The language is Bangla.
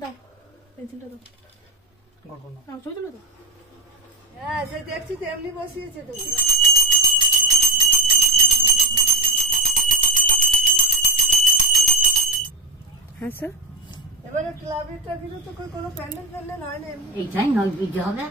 দাও পেন্সিলটা দাও গড়গড় না ছবি তুলো তো হ্যাঁ সে দেখছি তো এমনি বসিয়েছে তো হ্যাঁ স্যার এবারে ক্লাবের টাবিরও তো কোনো প্যান্ডেল ফ্যান্ডেল হয় না এমনি এইটাই নয় বিজে হবে